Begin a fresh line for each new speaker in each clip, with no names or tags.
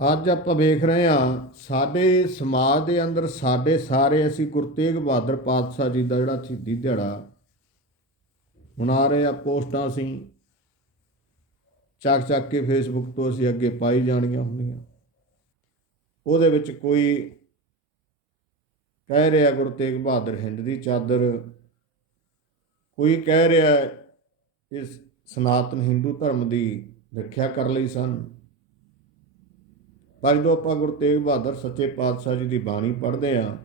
ਅੱਜ ਆਪਾਂ ਵੇਖ ਰਹੇ ਹਾਂ, ਸਾਡੇ ਸਮਾਜ ਦੇ ਅੰਦਰ ਸਾਡੇ ਸਾਰੇ ਅਸੀਂ ਗੁਰੂ ਤੇਗ ਬਹਾਦਰ ਪਾਤਸ਼ਾਹ ਜੀ ਦਾ ਜਿਹੜਾ ਸ਼ਹੀਦੀ ਦਿਹਾੜਾ ਮਨਾ ਰਹੇ ਆ ਪੋਸਟਾਂ ਅਸੀਂ ਚੱਕ ਚੱਕ ਕੇ ਫੇਸਬੁੱਕ ਤੋਂ ਅਸੀਂ ਅੱਗੇ ਪਾਈ ਜਾਣੀਆਂ ਹੁੰਦੀਆਂ। ਉਹਦੇ ਵਿੱਚ ਕੋਈ ਕਹਿ ਰਿਹਾ ਗੁਰੂ ਤੇਗ ਬਹਾਦਰ ਹਿੰਦ ਦੀ ਚਾਦਰ, ਕੋਈ ਕਹਿ ਰਿਹਾ ਇਸ ਸਨਾਤਨ ਹਿੰਦੂ ਧਰਮ ਦੀ ਰੱਖਿਆ ਕਰ ਲਈ ਸਨ। ਪਰ ਜਦੋਂ ਆਪਾਂ ਗੁਰੂ ਤੇਗ ਬਹਾਦਰ ਸੱਚੇ ਪਾਤਸ਼ਾਹ ਜੀ ਦੀ ਬਾਣੀ ਪੜ੍ਹਦੇ ਆ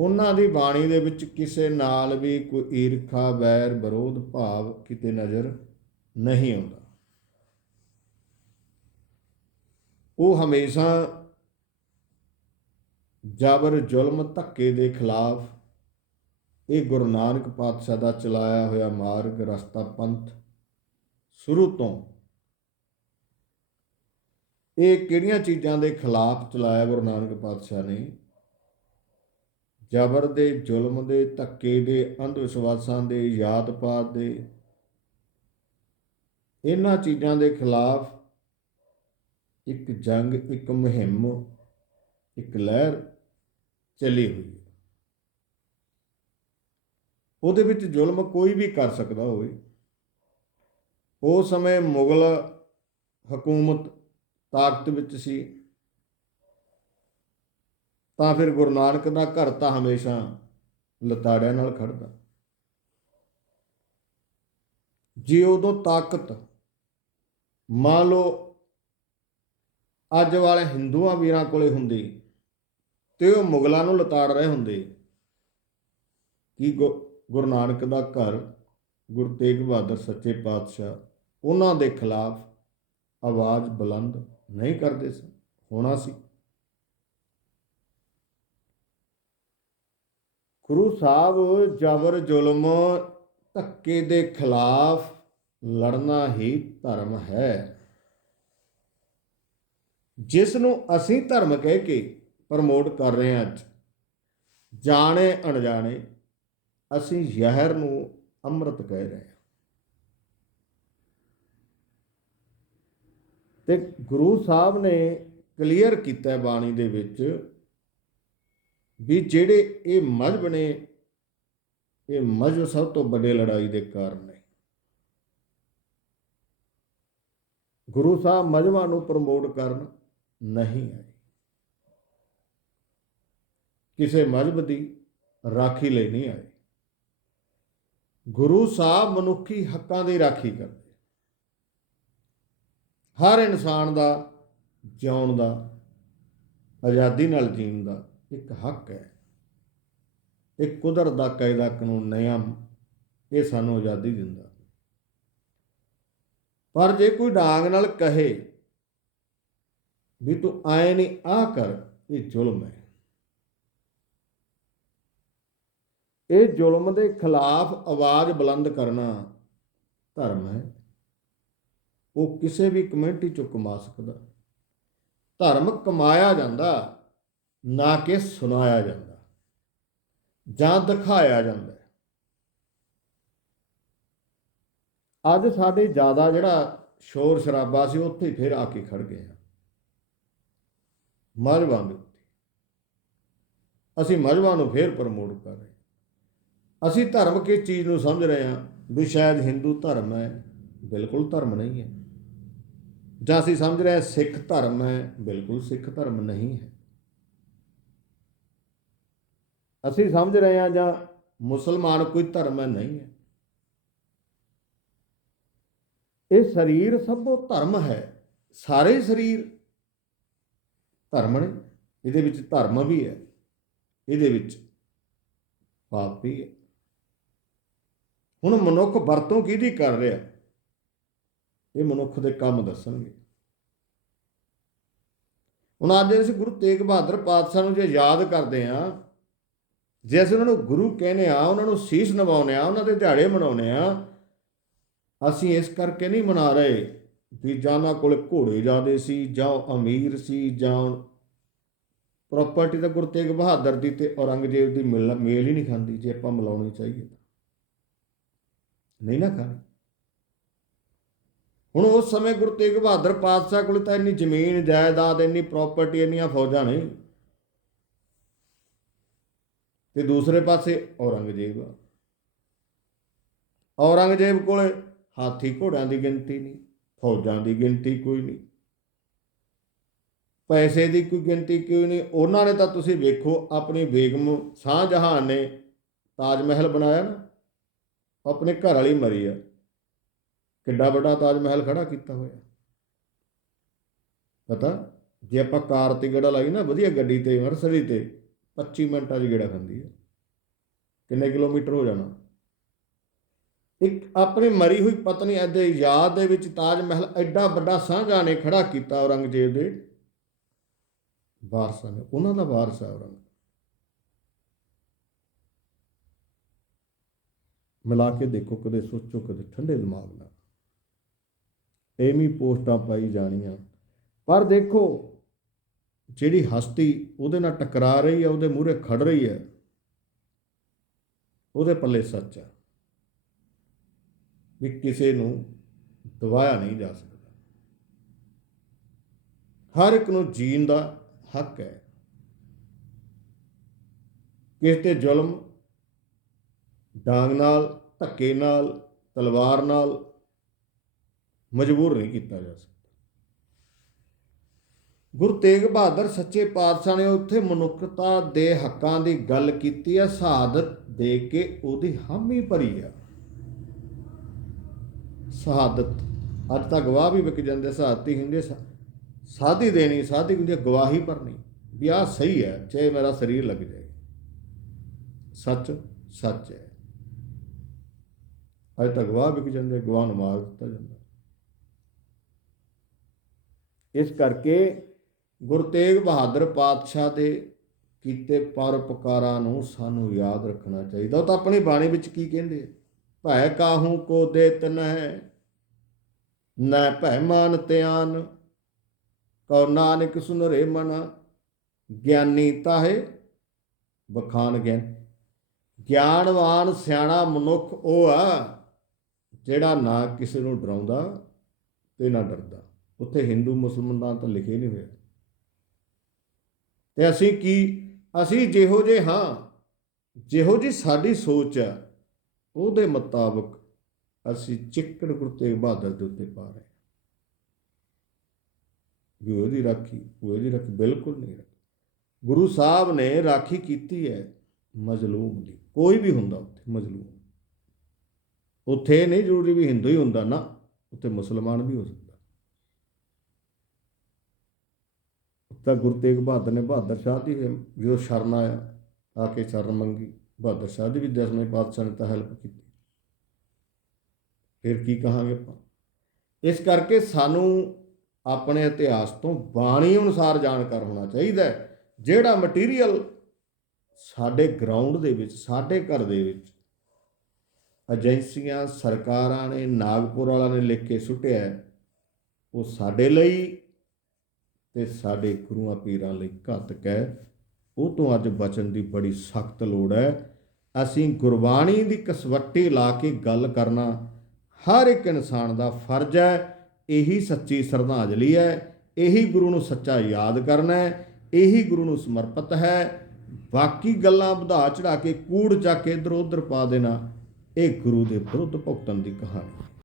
ਉਹਨਾਂ ਦੀ ਬਾਣੀ ਦੇ ਵਿੱਚ ਕਿਸੇ ਨਾਲ ਵੀ ਕੋਈ ਈਰਖਾ, ਵੈਰ, ਵਿਰੋਧ, ਭਾਵ ਕਿਤੇ ਨਜ਼ਰ ਨਹੀਂ ਆਉਂਦਾ। ਉਹ ਹਮੇਸ਼ਾ ਜਬਰ ਜ਼ੁਲਮ ਧੱਕੇ ਦੇ ਖਿਲਾਫ ਇਹ ਗੁਰੂ ਨਾਨਕ ਪਾਤਸ਼ਾਹ ਦਾ ਚਲਾਇਆ ਹੋਇਆ ਮਾਰਗ, ਰਸਤਾ, ਪੰਥ ਸ਼ੁਰੂ ਤੋਂ ਇਹ ਕਿਹੜੀਆਂ ਚੀਜ਼ਾਂ ਦੇ ਖਿਲਾਫ ਚਲਾਇਆ ਗੁਰੂ ਨਾਨਕ ਪਾਤਸ਼ਾਹ ਨੇ? ਜ਼ਬਰ ਦੇ, ਜ਼ੁਲਮ ਦੇ, ਧੱਕੇ ਦੇ ਅੰਧ ਵਿਸ਼ਵਾਸਾਂ ਦੇ ਯਾਦ ਪਾਤ ਦੇ। ਇਹਨਾਂ ਚੀਜ਼ਾਂ ਦੇ ਖਿਲਾਫ ਇੱਕ ਜੰਗ, ਇੱਕ ਮੁਹਿੰਮ, ਇੱਕ ਲਹਿਰ ਚੱਲੀ ਹੋਈ ਹੈ। ਉਹਦੇ ਵਿੱਚ ਜ਼ੁਲਮ ਕੋਈ ਵੀ ਕਰ ਸਕਦਾ ਹੋਵੇ। ਉਹ ਸਮੇਂ ਮੁਗਲ ਹਕੂਮਤ ਤਾਕਤ ਵਿੱਚ ਸੀ। ਤਾਂ ਫਿਰ ਗੁਰੂ ਨਾਨਕ ਦਾ ਘਰ ਤਾਂ ਹਮੇਸ਼ਾ ਲਤਾੜਿਆਂ ਨਾਲ ਖੜਦਾ ਜੇ ਉਦੋਂ ਤਾਕਤ, ਮੰਨ ਲਓ ਅੱਜ ਵਾਲੇ ਹਿੰਦੂਆਂ ਵੀਰਾਂ ਕੋਲੇ ਹੁੰਦੀ ਤੇ ਉਹ ਮੁਗਲਾਂ ਨੂੰ ਲਤਾੜ ਰਹੇ ਹੁੰਦੇ, ਕੀ ਗੁ- ਗੁਰੂ ਨਾਨਕ ਦਾ ਘਰ ਗੁਰੂ ਤੇਗ ਬਹਾਦਰ ਸੱਚੇ ਪਾਤਸ਼ਾਹ ਉਹਨਾਂ ਦੇ ਖਿਲਾਫ ਆਵਾਜ਼ ਬੁਲੰਦ ਨਹੀਂ ਕਰਦੇ ਸਨ ਹੋਣਾ ਸੀ। ਗੁਰੂ ਸਾਹਿਬ ਜਬਰ ਜ਼ੁਲਮ ਧੱਕੇ ਦੇ ਖਿਲਾਫ ਲੜਨਾ ਹੀ ਧਰਮ ਹੈ। ਜਿਸ ਨੂੰ ਅਸੀਂ ਧਰਮ ਕਹਿ ਕੇ ਪ੍ਰਮੋਟ ਕਰ ਰਹੇ ਹਾਂ ਅੱਜ, ਜਾਣੇ ਅਣਜਾਣੇ, ਅਸੀਂ ਜ਼ਹਿਰ ਨੂੰ ਅੰਮ੍ਰਿਤ ਕਹਿ ਰਹੇ ਹਾਂ ਤੇ ਗੁਰੂ ਸਾਹਿਬ ਨੇ ਕਲੀਅਰ ਕੀਤਾ ਬਾਣੀ ਦੇ ਵਿੱਚ ਵੀ ਜਿਹੜੇ ਇਹ ਮਜ਼ਬ ਨੇ, ਇਹ ਮਜ਼ਬ ਸਭ ਤੋਂ ਵੱਡੇ ਲੜਾਈ ਦੇ ਕਾਰਨ ਨੇ। ਗੁਰੂ ਸਾਹਿਬ ਮਜ਼ਹਬਾਂ ਨੂੰ ਪ੍ਰਮੋਟ ਕਰਨ ਨਹੀਂ ਆਏ। ਕਿਸੇ ਮਜ਼ਹਬ ਦੀ ਰਾਖੀ ਲਈ ਨਹੀਂ ਆਏ। ਗੁਰੂ ਸਾਹਿਬ ਮਨੁੱਖੀ ਹੱਕਾਂ ਦੀ ਰਾਖੀ ਕਰਦੇ। ਹਰ ਇਨਸਾਨ ਦਾ, ਜਿਉਣ ਦਾ, ਆਜ਼ਾਦੀ ਨਾਲ ਜੀਣ ਦਾ ਇੱਕ ਹੱਕ ਹੈ। ਇਹ ਕੁਦਰਤ ਦਾ ਕਾਇਦਾ ਕਾਨੂੰਨ ਨਿਯਮ ਇਹ ਸਾਨੂੰ ਆਜ਼ਾਦੀ ਦਿੰਦਾ। ਪਰ ਜੇ ਕੋਈ ਡਾਂਗ ਨਾਲ ਕਹੇ ਵੀ ਤੂੰ ਆਏ ਨਹੀਂ ਆ ਕਰ, ਇਹ ਜ਼ੁਲਮ ਹੈ। ਇਹ ਜ਼ੁਲਮ ਦੇ ਖਿਲਾਫ ਆਵਾਜ਼ ਬੁਲੰਦ ਕਰਨਾ ਧਰਮ ਹੈ। ਉਹ ਕਿਸੇ ਵੀ ਕਮਿਊਨਿਟੀ ਚੋਂ ਕਮਾ ਸਕਦਾ। ਧਰਮ ਕਮਾਇਆ ਜਾਂਦਾ, ਨਾ ਕਿ ਸੁਣਾਇਆ ਜਾਂਦਾ ਜਾਂ ਦਿਖਾਇਆ ਜਾਂਦਾ। ਅੱਜ ਸਾਡੇ ਜ਼ਿਆਦਾ ਜਿਹੜਾ ਸ਼ੋਰ ਸ਼ਰਾਬਾ ਸੀ, ਉੱਥੇ ਹੀ ਫਿਰ ਆ ਕੇ ਖੜ ਗਏ ਆ ਮਜ਼ਹਬਾਂ ਦੇ ਉੱਤੇ ਅਸੀਂ ਮਜ਼ਹਬਾਂ ਨੂੰ ਫਿਰ ਪ੍ਰਮੋਟ ਕਰ ਰਹੇ ਅਸੀਂ ਧਰਮ ਕਿਸ ਚੀਜ਼ ਨੂੰ ਸਮਝ ਰਹੇ ਹਾਂ? ਵੀ ਸ਼ਾਇਦ ਹਿੰਦੂ ਧਰਮ ਹੈ। ਬਿਲਕੁਲ ਧਰਮ ਨਹੀਂ ਹੈ। ਜਾਂ ਅਸੀਂ ਸਮਝ ਰਹੇ ਹਾਂ ਸਿੱਖ ਧਰਮ ਹੈ, ਬਿਲਕੁਲ ਸਿੱਖ ਧਰਮ ਨਹੀਂ ਹੈ। ਅਸੀਂ ਸਮਝ ਰਹੇ ਹਾਂ ਜਾਂ ਮੁਸਲਮਾਨ ਕੋਈ ਧਰਮ ਹੈ, ਨਹੀਂ ਹੈ। ਇਹ ਸਰੀਰ ਸਭੋ ਧਰਮ ਹੈ, ਸਾਰੇ ਸਰੀਰ ਧਰਮ ਨੇ, ਇਹਦੇ ਵਿੱਚ ਧਰਮ ਵੀ ਹੈ, ਇਹਦੇ ਵਿੱਚ ਪਾਪ ਵੀ ਹੈ। ਹੁਣ ਮਨੁੱਖ ਵਰਤੋਂ ਕਿਹਦੀ ਕਰ ਰਿਹਾ? ਇਹ ਮਨੁੱਖ ਦੇ ਕੰਮ ਦੱਸਣਗੇ। ਹੁਣ ਅੱਜ ਅਸੀਂ ਗੁਰੂ ਤੇਗ ਬਹਾਦਰ ਪਾਤਸ਼ਾਹ ਨੂੰ ਜੇ ਯਾਦ ਕਰਦੇ ਆ ਜੇ ਅਸੀਂ ਉਹਨਾਂ ਨੂੰ ਗੁਰੂ ਕਹਿੰਦੇ ਆ ਉਹਨਾਂ ਨੂੰ ਸੀਸ ਨਵਾਉਂਦੇ ਆ ਉਹਨਾਂ ਦੇ ਦਿਹਾੜੇ ਮਨਾਉਂਦੇ ਆ ਅਸੀਂ ਇਸ ਕਰਕੇ ਨਹੀਂ ਮਨਾ ਰਹੇ ਵੀ ਜਾਂ ਉਹਨਾਂ ਕੋਲ ਘੋੜੇ ਜ਼ਿਆਦੇ ਸੀ ਜਾਂ ਉਹ ਅਮੀਰ ਸੀ ਜਾਂ ਪ੍ਰਾਪਰਟੀ ਤਾਂ ਗੁਰੂ ਤੇਗ ਬਹਾਦਰ ਦੀ ਤੇ ਔਰੰਗਜ਼ੇਬ ਦੀ ਮਿਲ ਮੇਲ ਹੀ ਨਹੀਂ ਖਾਂਦੀ, ਜੇ ਆਪਾਂ ਮਿਲਾਉਣੀ ਚਾਹੀਏ ਤਾਂ। ਨਹੀਂ ਨਾ ਖਾਣੀ ਹੁਣ ਉਸ ਸਮੇਂ ਗੁਰੂ ਤੇਗ ਬਹਾਦਰ ਪਾਤਸ਼ਾਹ ਕੋਲ ਤਾਂ ਇੰਨੀ ਜ਼ਮੀਨ, ਜਾਇਦਾਦ, ਇੰਨੀ ਪ੍ਰਾਪਰਟੀ ਇੰਨੀਆਂ ਫੌਜਾਂ ਨਹੀਂ। ਤੇ ਦੂਸਰੇ ਪਾਸੇ ਔਰੰਗਜ਼ੇਬ। ਆ ਔਰੰਗਜ਼ੇਬ ਕੋਲੇ ਹਾਥੀ ਘੋੜਿਆਂ ਦੀ ਗਿਣਤੀ ਨਹੀਂ, ਫੌਜਾਂ ਦੀ ਗਿਣਤੀ ਕੋਈ ਨਹੀਂ। ਪੈਸੇ ਦੀ ਕੋਈ ਗਿਣਤੀ ਕੋਈ ਨਹੀਂ? ਉਹਨਾਂ ਨੇ ਤਾਂ ਤੁਸੀਂ ਵੇਖੋ, ਆਪਣੀ ਬੇਗਮ ਸ਼ਾਹ ਜਹਾਨ ਨੇ ਤਾਜ ਮਹਿਲ ਬਣਾਇਆ ਨਾ ਆਪਣੇ ਘਰ ਵਾਲੀ ਮਰੀ ਆ। ਕਿੱਡਾ ਵੱਡਾ ਤਾਜ ਮਹਿਲ ਖੜਾ ਕੀਤਾ ਹੋਇਆ। ਪਤਾ, ਜੇ ਆਪਾਂ ਕਾਰ ਤੇ ਗੇੜਾ ਲਾਈ ਨਾ, ਵਧੀਆ ਗੱਡੀ ਤੇ ਮਰਸਰੀ ਤੇ 25 ਮਿੰਟਾਂ 'ਚ ਗੇੜਾ ਖਾਂਦੀ ਹੈ। ਕਿੰਨੇ ਕਿਲੋਮੀਟਰ ਹੋ ਜਾਣਾ? ਇੱਕ ਆਪਣੀ ਮਰੀ ਹੋਈ ਪਤਨੀ ਦੇ ਯਾਦ ਦੇ ਵਿੱਚ ਤਾਜ ਮਹਿਲ ਐਡਾ ਵੱਡਾ ਸਾਂਝਾ ਨੇ ਖੜਾ ਕੀਤਾ ਔਰੰਗਜ਼ੇਬ ਦੇ। ਵਾਰਸਾਂ ਨੇ, ਉਹਨਾਂ ਦਾ ਵਾਰਸ ਹੈ ਔਰੰਗ ਮਿਲਾ ਕੇ ਦੇਖੋ, ਕਦੇ ਸੋਚੋ, ਕਦੇ ਠੰਡੇ ਦਿਮਾਗ ਨਾਲ। ਐਵੇਂ ਪੋਸਟਾਂ ਪਾਈ ਜਾਣੀਆਂ। ਪਰ ਦੇਖੋ, ਜਿਹੜੀ ਹਸਤੀ ਉਹਦੇ ਨਾਲ ਟਕਰਾ ਰਹੀ ਹੈ, ਉਹਦੇ ਮੂਹਰੇ ਖੜ ਰਹੀ ਹੈ, ਉਹਦੇ ਪੱਲੇ ਸੱਚ ਹੈ। ਵੀ ਕਿਸੇ ਨੂੰ ਦਬਾਇਆ ਨਹੀਂ ਜਾ ਸਕਦਾ। ਹਰ ਇੱਕ ਨੂੰ ਜੀਣ ਦਾ ਹੱਕ ਹੈ। ਕਿਸੇ ਤੇ ਜ਼ੁਲਮ, ਡਾਂਗ ਨਾਲ, ਧੱਕੇ ਨਾਲ, ਤਲਵਾਰ ਨਾਲ ਮਜਬੂਰ ਨਹੀਂ ਕੀਤਾ ਜਾ ਸਕਦਾ। ਗੁਰੂ ਤੇਗ ਬਹਾਦਰ ਸੱਚੇ ਪਾਤਸ਼ਾਹ ਨੇ ਉੱਥੇ ਮਨੁੱਖਤਾ ਦੇ ਹੱਕਾਂ ਦੀ ਗੱਲ ਕੀਤੀ ਹੈ ਸ਼ਹਾਦਤ ਦੇ ਕੇ ਉਹਦੀ ਹਾਮੀ ਭਰੀ ਆ। ਸ਼ਹਾਦਤ ਅੱਜ ਤਾਂ ਗਵਾਹ ਵੀ ਵਿਕ ਜਾਂਦੇ ਸ਼ਹਾਦਤੀ ਹੁੰਦੇ ਸਾਧੀ ਦੇਣੀ, ਸਾਧੀ ਹੁੰਦੀ ਹੈ ਗਵਾਹੀ ਭਰਨੀ, ਵੀ ਆਹ ਸਹੀ ਹੈ, ਚਾਹੇ ਮੇਰਾ ਸਰੀਰ ਲੱਗ ਜਾਏ। ਸੱਚ ਸੱਚ ਹੈ। ਅੱਜ ਤਾਂ ਗਵਾਹ ਵਿਕ ਜਾਂਦੇ ਗਵਾਹ ਨੂੰ ਮਾਰ ਦਿੱਤਾ ਜਾਂਦਾ। ਇਸ ਕਰਕੇ ਗੁਰੂ ਤੇਗ ਬਹਾਦਰ ਪਾਤਸ਼ਾਹ ਦੇ ਕੀਤੇ ਪਰਉਪਕਾਰਾਂ ਨੂੰ ਸਾਨੂੰ ਯਾਦ ਰੱਖਣਾ ਚਾਹੀਦਾ। ਉਹ ਤਾਂ ਆਪਣੀ ਬਾਣੀ ਵਿੱਚ ਕੀ ਕਹਿੰਦੇ ਭੈ ਕਾਹੂ ਕੋ ਦੇ ਤਨਹਿ ਨਾ ਭੈ ਮਾਨ ਤਿਆਨ ਕਉ ਨਾਨਕ ਸੁਨਰੇ ਮਨ, ਗਿਆਨੀ ਤਾਹੇ ਬਖਾਨ ਗਿਆਨ। ਗਿਆਨਵਾਨ ਸਿਆਣਾ ਮਨੁੱਖ ਉਹ ਆ ਜਿਹੜਾ ਨਾ ਕਿਸੇ ਨੂੰ ਡਰਾਉਂਦਾ ਤੇ ਨਾ ਡਰਦਾ। ਉੱਥੇ ਹਿੰਦੂ ਮੁਸਲਮਾਨ ਤਾਂ ਲਿਖੇ ਨਹੀਂ ਹੋਇਆ ਤੇ ਅਸੀਂ ਕੀ, ਅਸੀਂ ਜਿਹੋ ਜੇ ਹਾਂ, ਜਿਹੋ ਜੀ ਸਾਡੀ ਸੋਚ ਹੈ, ਉਹਦੇ ਮੁਤਾਬਕ ਅਸੀਂ ਚਿੱਕੜ ਗੁਰੂ ਤੇਗ ਬਹਾਦਰ ਦੇ ਉੱਤੇ ਪਾ ਰਹੇ ਵੀ ਉਹਦੀ ਰਾਖੀ, ਉਹ ਇਹਦੀ ਰਾਖੀ ਬਿਲਕੁਲ ਨਹੀਂ ਰੱਖੀ। ਗੁਰੂ ਸਾਹਿਬ ਨੇ ਰਾਖੀ ਕੀਤੀ ਹੈ ਮਜ਼ਲੂਮ ਦੀ, ਕੋਈ ਵੀ ਹੁੰਦਾ ਉੱਥੇ ਮਜ਼ਲੂਮ। ਉੱਥੇ ਨਹੀਂ ਜ਼ਰੂਰੀ ਵੀ ਹਿੰਦੂ ਹੀ ਹੁੰਦਾ ਨਾ, ਉੱਥੇ ਮੁਸਲਮਾਨ ਵੀ ਹੋ ਸਕਦਾ। ਤਾਂ ਗੁਰੂ ਤੇਗ ਬਹਾਦਰ ਨੇ ਬਹਾਦਰ ਸ਼ਾਹ ਦੀ ਜਦੋਂ ਸ਼ਰਨ ਆਇਆ, ਆ ਕੇ ਸ਼ਰਨ ਮੰਗੀ। ਬਹਾਦਰ ਸ਼ਾਹ ਦੀ ਵੀ ਦਸਵੇਂ ਪਾਤਸ਼ਾਹ ਨੇ ਤਾਂ ਹੈਲਪ ਕੀਤੀ। ਫਿਰ ਕੀ ਕਹਾਂਗੇ ਆਪਾਂ? ਇਸ ਕਰਕੇ ਸਾਨੂੰ ਆਪਣੇ ਇਤਿਹਾਸ ਤੋਂ ਬਾਣੀ ਅਨੁਸਾਰ ਜਾਣਕਾਰ ਹੋਣਾ ਚਾਹੀਦਾ ਹੈ। ਜਿਹੜਾ ਮਟੀਰੀਅਲ ਸਾਡੇ ਗਰਾਊਂਡ ਦੇ ਵਿੱਚ, ਸਾਡੇ ਘਰ ਦੇ ਵਿੱਚ ਏਜੰਸੀਆਂ ਸਰਕਾਰਾਂ ਨੇ, ਨਾਗਪੁਰ ਵਾਲਿਆਂ ਨੇ ਲਿਖ ਕੇ ਸੁੱਟਿਆ ਉਹ ਸਾਡੇ ਲਈ ਤੇ ਸਾਡੇ ਗੁਰੂਆਂ ਪੀਰਾਂ ਲਈ ਘਾਤਕ ਹੈ ਉਹ ਤੋਂ ਅੱਜ ਬਚਣ ਦੀ ਬੜੀ ਸਖਤ ਲੋੜ ਹੈ। ਅਸੀਂ ਗੁਰਬਾਣੀ ਦੀ ਕਸਵੱਟੀ ਲਾ ਕੇ ਗੱਲ ਕਰਨਾ ਹਰ ਇੱਕ ਇਨਸਾਨ ਦਾ ਫਰਜ਼ ਹੈ। ਇਹੀ ਸੱਚੀ ਸ਼ਰਧਾਂਜਲੀ ਹੈ। ਇਹੀ ਗੁਰੂ ਨੂੰ ਸੱਚਾ ਯਾਦ ਕਰਨਾ ਹੈ। ਇਹੀ ਗੁਰੂ ਨੂੰ ਸਮਰਪਿਤ ਹੈ। ਬਾਕੀ ਗੱਲਾਂ ਵਧਾ ਚੜਾ ਕੇ ਕੂੜ ਚੱਕ ਕੇ ਇਧਰ ਉਧਰ ਪਾ ਦੇਣਾ। ਇਹ ਗੁਰੂ ਦੇ ਵਿਰੁੱਧ ਭੁਗਤਣ ਦੀ ਕਹਾਣੀ।